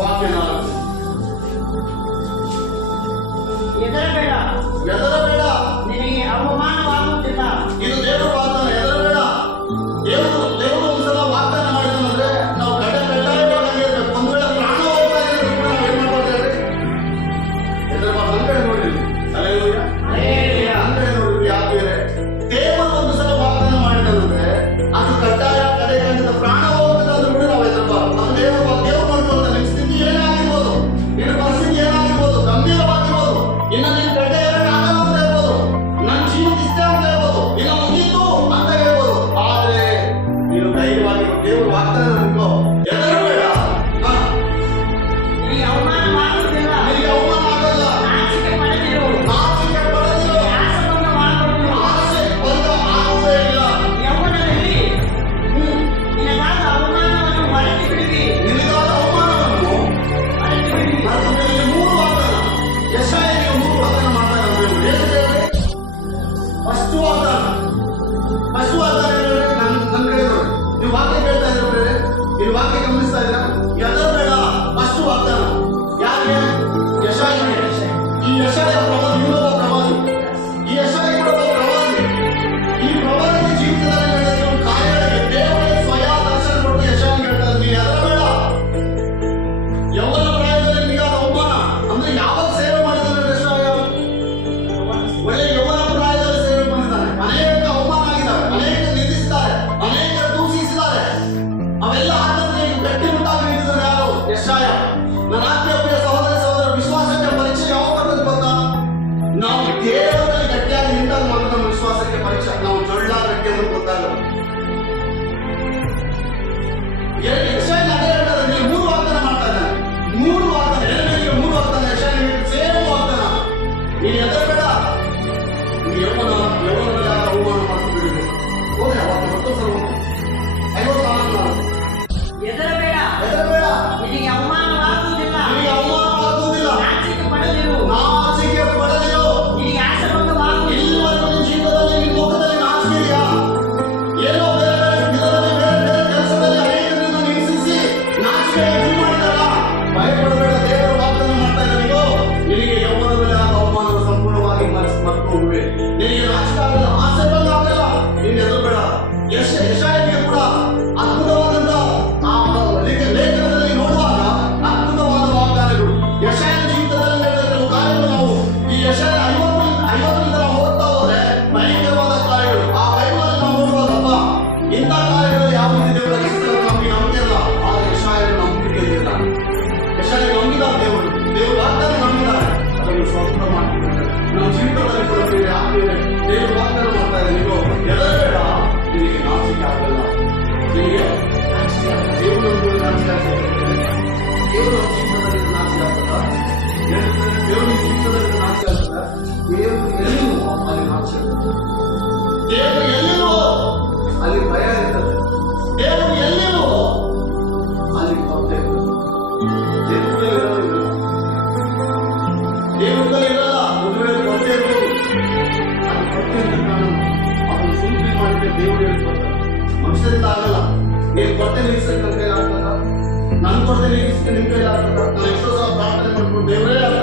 ವಾಕ್ಯ 4. ಹೆದರಬೇಡ, ಹೆದರಬೇಡ, ನಿನಗೆ ಅವಮಾನವಾಗುವುದಿಲ್ಲ. ಇದು ದೇವರ ವಾಗ್ದಾನ. ಹೆದರಬೇಡ. ದೇವರು ಒಂದ್ಸಲ ವಾಗ್ದಾನ ಮಾಡಿದ್ರೆ ನಾವು ಕಡ್ಡಾಯವಾಗಿ ಒಂದ್ ವೇಳೆ ಪ್ರಾಣ ಹೋಗ್ತಾ ಇದ್ರೆ ಕೂಡ ನಾವು ಏನ್ ಮಾಡ್ಬೋದು? ಹೆದರಬಾರ್ದು. ಅಂದ್ರೆ ನೋಡ್ರಿ, ಅಂದ್ರೆ ನೋಡ್ರಿ, ಯಾಕೆ ದೇವರು ಒಂದು ಸಲ ವಾಗ್ದಾನ ಮಾಡಿದಂದ್ರೆ ಅದು ಕಡ್ಡಾಯ. ಕಡೆ ಕಂಡಿದ್ದ ಪ್ರಾಣ ಹೋಗ್ತದಂದ್ರೆ ಕೂಡ ನಾವು ಹೆದರಬಾರ್ದು. ಅದು ದೇವರು ಮಾಡ್ಕೊಳ್ತಾನೆ. ನಿನ್ ಸ್ಥಿತಿ ಏನಾಗಿರ್ಬೋದು, ನಿನ್ನ ಪರಿಸ್ಥಿತಿ ಏನಾಗಿರ್ಬೋದು, ಗಂಭೀರವಾಗಿರ್ಬೋದು, ಇನ್ನ ನಿನ್ ಗಡ್ಡೆ ಆಗಲ್ಲ ಅಂತ ಹೇಳ್ಬೋದು, ನನ್ನ ಜೀವನ ಇಷ್ಟೇ ಅಂತ ಹೇಳ್ಬೋದು, ಇನ್ನ ಮುಗೀತು ಅಂತ ಹೇಳ್ಬೋದು. ಆದ್ರೆ ನೀನು ಧೈರ್ಯವಾಗಿ ದೇವರು ವಾಗ್ದಾನ ನಿಂತ್ಕೋ. ಹೆದರಬೇಡ. ನಿನಗೆ ಅವಮಾನವಾಗುವುದಿಲ್ಲ. ನಿನಗೆ ಅವಮಾನ ಆಗಲ್ಲ. ನಾಚಿಕೆ ಪಡದಿರು. ನಾಚಿಕೆ ಪಡದಿರು. ಆಸೆಭಂಗವಾಗುವುದು. ಆಸೆ ಬಂದ ಆಗುವುದೇ ಇಲ್ಲ. ಯೌವನದಲ್ಲಿ ನಿನಗಾದ ಅವಮಾನವನ್ನು ಮರೆತು ಬಿಡುವಿ. ನಿನಗಾದ ಅವಮಾನವನ್ನು ಮರೆತು ಬಿಡುವಿ. ಮರೆತು ಬಿಡುವಿ. 3 ವಾಗ್ದಾನ ಯೆಶಾಯನಿಗೆ 3 ವಾಗ್ದಾನ ಮಾಡ್ತಾರೆ ಅಂತ ಹೇಳಿ ಹೇಳ್ತೇವೆ. ಫಸ್ಟ್ ವಾಗ್ದಾನ ಏನು? ನನ್ನ ಕಡೆ ನೋಡಿ, ನೀವು ವಾಕ್ಯ ಕೇಳ್ತಾ ಇದ್ರೆ ನೀವು ವಾಕ್ಯ ಗಮನಿಸ್ತಾ ಇದ್ದೀರಾ? ಹೆದರಬೇಡ. ಫಸ್ಟ್ ವಾಗ್ದಾನ ಯಾರಿಗೆ? ಯೆಶಾಯನಿಗೆ. ಈ ಯೆಶಾಯ ಪ್ರವಾದಿ, ಇನ್ನೊಬ್ಬ ಪ್ರವಾದಿ. ಈ ಯೆಶಾಯ ಕೂಡ ಒಬ್ಬ ಪ್ರವಾದಿ. ಈ ಪ್ರವಾದಿ ಜೀವಿತದಲ್ಲಿ ನಡೆದಿರುವ ಕಾರ್ಯಗಳಿಗೆ ದೇವರೇ ಸ್ವಯಂ ದರ್ಶನ ಕೊಟ್ಟು ಯೆಶಾಯನಿಗೆ ಹೇಳ್ತಾರೆ, ನೀ ಹೆದರಬೇಡ. ಯೌವನ ಪ್ರಾಯದಲ್ಲಿ ನಿನಗಾದ ಅವಮಾನ ಅಂದ್ರೆ ಯಾವಾಗ ಸೇವೆ ಮಾಡಿದಾನೆ ಯೆಶಾಯ? ಒಳ್ಳೆ ಯೌವನ ಪ್ರಾಯದಲ್ಲಿ ಸೇವೆ ಮಾಡಿದ್ದಾನೆ. ಅನೇಕ ಅವಮಾನ ಆಗಿದ್ದಾರೆ, ಅನೇಕ ನಿಂದಿಸಿದ್ದಾರೆ, ಅನೇಕ ದೂಷಿಸಿದ್ದಾರೆ. ಅವೆಲ್ಲ ಆದ್ರೆ ಈಗ ಗಟ್ಟಿಮುಟ್ಟಾಗಿ ನಿಂತಿದ್ದಾನೆ ಯಾರು? ಯೆಶಾಯ. ನನ್ನ ಆತ್ಮೀಯ ಸಹೋದರ ವಿಶ್ವಾಸಕ್ಕೆ ಪರೀಕ್ಷೆ ಯಾವಾಗ ಬರ್ತದೆ ಗೊತ್ತಾ? ನಾವು ದೇವರಲ್ಲಿ ಗಟ್ಟಿಯಾಗಿ ನಿಂತಾಗ ಮಾತ್ರ ನಮ್ಮ ವಿಶ್ವಾಸಕ್ಕೆ ಪರೀಕ್ಷೆ. ನಾವು ಜೊಳ್ಳ ಗಟ್ಟಿ ಅಂತ ಗೊತ್ತಾಗಲ್ಲ. ಯೆಶಾಯ ಅದೇ ಹೇಳ್ತಾರೆ, ನೀವು 3 ವಾಗ್ದಾನ ಮಾಡ್ತಾ ಇದ್ದಾನೆ. 3 ವಾಗ್ದಾನ, ಎರಡನೇ 3 ವಾಗ್ದಾನ ಯೆಶಾಯ ಸೇಮ್ ವಾಗ್ದಾನ. ನೀನು ಹೆದರಬೇಡ. ನೀವು ಯೌವನದಲ್ಲಿ ಅವಮಾನ ಮಾಡ್ಕೊಂಡು ಬಿಡಬೇಕು. ಹೋದ್ರೆ ಅವಾಗ ಮತ್ತೊಂದ್ಸಲ 54. ಹೆದರಬೇಡ, ಹೆದರಬೇಡ. ನಿನಗೆ ಅವಮಾನವಾಗುವುದಿಲ್ಲ. ನಿನಗೆ ಅವಮಾನವಾಗುವುದಿಲ್ಲ. ನಾಚಿಕೆ ಪಡದಿರು. ನಾಚಿಕೆ ಪಡದಿರು. ನಿನಗೆ ಆಸೆಭಂಗವಾಗುವುದಿಲ್ಲ. ಇಲ್ಲಿವರೆಗೂ ನಿನ್ನ ಜೀವಿತದಲ್ಲಿ ನಿನ್ನ ಮುಖದಲ್ಲಿ ನಾಚಿಕೆ ಇದೆಯಾ? ಏನೋ ಬೇರೆ ಬೇರೆ ವಿಧದಲ್ಲಿ ಬೇರೆ ಬೇರೆ ಕೆಲಸದಲ್ಲಿ ಅನೇಕರನ್ನು ನಿಲ್ಲಿಸಿ ನಾಚಿಕೆ ಇದು ಮಾಡಿದಾರ? ಭಯಪಡಬೇಡ. ದೇವರು ವಾಗ್ದಾನ ಮಾಡ್ತಾ ಇದ್ದಾರೆ, ನಿನಗೆ ಯೌವನದಲ್ಲಿ ಆದ ಅವಮಾನ ಸಂಪೂರ್ಣವಾಗಿ ಮರೆತು ಹೋಗುವೆ. ನಿನಗೆ ನಾಚಿಕೆ ಆಗಲ್ಲ, ಆಸೆ ಬಂದ ಆಗಲ್ಲ. ನೀನು ಹೆದರಬೇಡ. ಯೆಶಾಯನಿಗೆ ಕೂಡ ಅದ್ಭುತವಾದಂತ ಆ ಲೇಖನದಲ್ಲಿ ನೋಡುವಾಗ ಅದ್ಭುತವಾದ ವಾಗ್ದಾನಗಳು ಯೆಶಾಯನ ಜೀವಿತದಲ್ಲಿ ನಡೆದ ಕಾರ್ಯಗಳು ನಾವು ಈ ಯೆಶಾಯ 50ರಿಂದ ನಾವು ಓದ್ತಾ ಹೋದ್ರೆ ಭಯಂಕರವಾದ ಕಾರ್ಯಗಳು. ಆ ಬೈಬಲಲ್ಲಿ ನಾವು ನೋಡುವಾಗಪ್ಪ ಇಂಥ ಕಾರ್ಯಗಳು ಯಾವ ರೀತಿ ದೇವರ ರಚಿಸಿದ್ರು ನಮಗೆ ನಂಬಿಕೆ ಇಲ್ಲ. ಆದರೆ ಯೆಶಾಯನ ನಂಬಿಕೆ ಇಲ್ಲ. ಯೆಶಾಯ ನಂಬಿದ ದೇವರು ವಾಗ್ದಾನ ನಂಬಿದ್ದಾರೆ, ಅದನ್ನು ಸ್ವಂತ ಮಾಡಿದ್ದಾರೆ. ನಮ್ಮ ಜೀವಿತದಲ್ಲಿ ಕೂಡ ಬೇರೆ ಆಗ್ತೇವೆ. ದೇವರು ವಾಗ್ದಾನ ಮಾಡ್ತಾ ಇದ್ದಾರೆ, ನೀವು ಹೆದರಬೇಡ. ನಿನಗೆ ನಾಚಿಕೆ ಆಗಲ್ಲ. ನಿನಗೆ ದೇವರು ನಾಚಿಕೆ ಆಗ್ತದೆ. ದೇವರು ಜೀವಿತದಲ್ಲಿ ನಾಚಿಕೆ ಆಗ್ತದ? ದೇವರು ಜೀವಿತದಲ್ಲಿ ನಾಚಿಕೆ ಆಗ್ತದ? ದೇವರು ಎಲ್ಲಿರುವ ಅಲ್ಲಿ ನಾಚಿಕೆ ಆಗ್ತದೆ. ದೇವರು ಎಲ್ಲಿರುವ ಅಲ್ಲಿ ಭಯ ಇರ್ತದೆ. ದೇವರು ಎಲ್ಲಿರುವ ಅಲ್ಲಿ ಕೊರತೆ ಇರ್ತದೆ. ದೇವರಲ್ಲಿ ಇರಲ್ಲ. ಒಂದು ವೇಳೆ ಕೊರತೆ ಇರ್ಬೋದು, ಅದು ಕೊರತೆಯಿಂದ ನಾನು ಅವನು ಸುಂಪಿ ಮಾಡಿದ್ರೆ ದೇವರು ಹೇಳ್ಕೊಡ್ತಾರೆ. ಮನುಷ್ಯರಿಂದ ಆಗಲ್ಲ. ನೀನು ಕೊರತೆ ನಿಲ್ಲಿಸಕ್ಕೆ ನನ್ನ ಕೈಲಿ ಆಗ್ತದ? ನನ್ನ ಕೊರತೆ ನಿಲ್ಲಿಸಕ್ಕೆ ನಿನ್ನ ಕೈಲಿ ಆಗ್ತದ? ನಾನು ಎಷ್ಟೋ ಸಲ ಪ್ರಾರ್ಥನೆ ಮಾಡ್ಕೊಂಡು ದೇವರೇ ಅಲ್ಲ,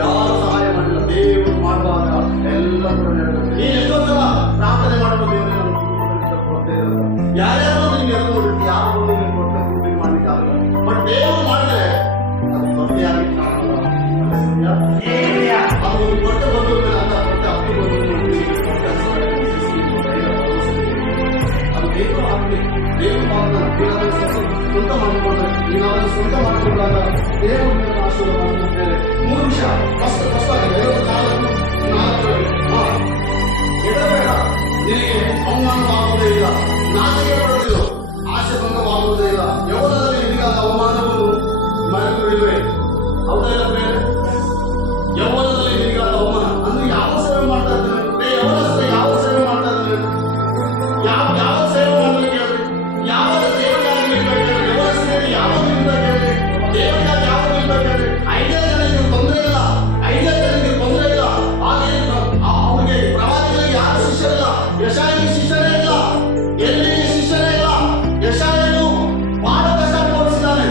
ಯಾರು ಸಹಾಯ ಮಾಡಿಲ್ಲ. ದೇವರು ಮಾಡುವಾಗ ಎಲ್ಲ ಕೂಡ ನೆರವೇರುತ್ತೆ. ನೀನು ಎಷ್ಟೋ ಸಲ ಪ್ರಾರ್ಥನೆ ಮಾಡ್ಬೋದು, ದೇವರೇ ನನ್ನ ಕುಟುಂಬದಲ್ಲಿ ಕೊರತೆ ಇರಲ್ಲ. ಯಾರ್ಯಾರು ನೀನು ಎದ್ದು ನೋಡಿರ್ತೀವಿ, ಯಾರು ನೀನು ಕೊರತೆ ಪೂರ್ತಿ ಮಾಡ್ಲಿಕ್ಕೆ ಆಗಲ್ಲ. ಬಟ್ ದೇವರು ಮಾಡಿದ್ರೆ ಅದು ಕೊರತೆಯಾಗಿ ಕಾಣಲ್ಲ. ಅದು ಒಂದು ಕೊರತೆ ಬಂದು ಅಂತ ಕೊರತೆ ಹತ್ತು ಬಂದು ಅದು ದೇವರು ಆಗಲಿ. ದೇವರು ಸ್ವಂತ ಮಾಡಿಕೊಂಡ್ರೆ ನೀನಾದರೂ ಸ್ವಂತ ಮಾಡಿಕೊಂಡಾಗ ದೇವರು ಆಶೀರ್ವಾದ ಮಾಡಿದ್ದೇವೆ. 3 ವಿಷಯ ಫಸ್ಟ್ ಆಗಿದೆ. 4 ಹೆದರಬೇಡ. ನಿನಗೆ ಅವಮಾನವಾಗುವುದೇ ಇಲ್ಲ. ನಾಚಿಕೆ ಪಡೆದಿರು. ಆಸೆ ಭಂಗವಾಗುವುದೇ ಇಲ್ಲ. ಯೌವನದಲ್ಲಿ ನಿನಗಾದ ಅವಮಾನವನ್ನು ಮರೆತು ಬಿಡುವೆ. ಹೌದಲ್ಲ ಬೇರೆ? ಯೌವನದಲ್ಲಿ ನಿನಗಾದ ಅವಮಾನ ಅಂದ್ರೆ ಯಾವ ಸೇವೆ ಮಾಡ್ತಾ ಇದ್ದೇನೆ? ಯೌವನಸ್ಥರು ಯಾವ ಸೇವೆ ಮಾಡ್ತಾ ಇದ್ದೇನೆ? ಯಾವ ಸೇವೆ ಮಾಡಲಿಕ್ಕೆ ಹೇಳಿ? ಯಾವಾಗ ದೇವರಿಗಾಗಿ ನಿಲ್ಬೇಕು ಹೇಳಿ? ಯೌವನಸ್ಥರಿಗೆ ಯಾವಾಗ ನಿಲ್ಬೇಕು ಹೇಳಿ? ದೇವರಿಗಾಗಿ ಯಾವಾಗ ನಿಲ್ಬೇಕು ಹೇಳಿ? 5 ಜನರಿಗೆ ತೊಂದರೆ ಇಲ್ಲ. 5 ಜನರಿಗೆ ತೊಂದರೆ ಇಲ್ಲ. ಹಾಗೆ ಅವ್ರಿಗೆ ಪ್ರವಾದಿಗಳಿಗೆ ಯಾರು ಶಿಷ್ಯರಿಲ್ಲ. ಯೆಶಾಯನಿಗೆ ಶಿಷ್ಯರೇ ಇಲ್ಲ. ಎಲ್ಲಿಗೆ ಶಿಷ್ಯರೇ ಇಲ್ಲ. ಯೆಶಾಯನು ಬಹಳ ಕಷ್ಟ ಅನುಭವಿಸಿದ್ದಾನೆ.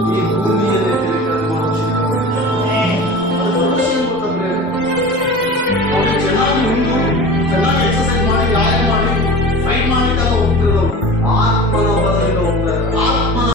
ಈ ಭೂಮಿ